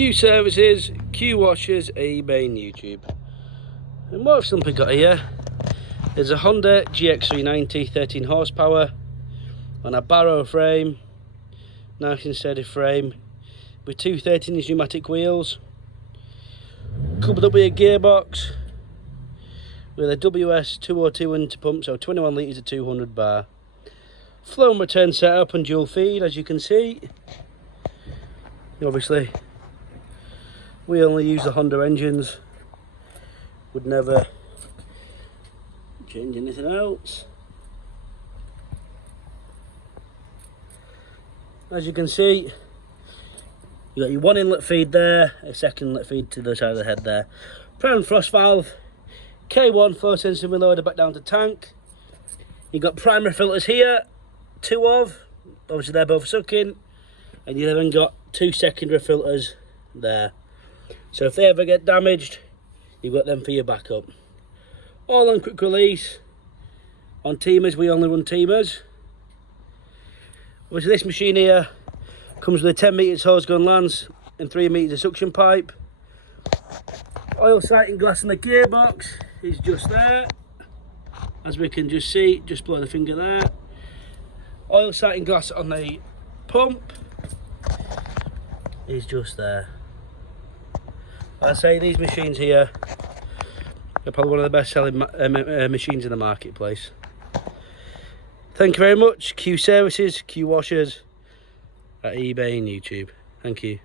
Q services, Q washers, eBay and YouTube. And what have something got here? There's a Honda GX390 13 horsepower on a Barrow frame, nice and steady frame, with two 13-inch pneumatic wheels, coupled up with a gearbox, with a WS202 INTERPUMP, so 21 litres of 200 bar. Flow and return setup and dual feed, as you can see. Obviously, we only use the Honda engines, would never change anything else. As you can see, you got your one inlet feed there, a second inlet feed to the side of the head there. Prime frost valve, K1 flow sensor reloader back down to tank. You've got primary filters here, two of, obviously they're both sucking, and you've then got two secondary filters there. So if they ever get damaged, you've got them for your backup. All on quick release. On Teamers, we only run Teamers. Obviously this machine here comes with a 10 metres hose gun lance and 3 metres of suction pipe. Oil sighting glass in the gearbox is just there, as we can just see, just below the finger there. Oil sighting glass on the pump is just there. I say these machines here are probably one of the best selling machines in the marketplace. Thank you very much. Q services, Q washers at eBay and YouTube. Thank you.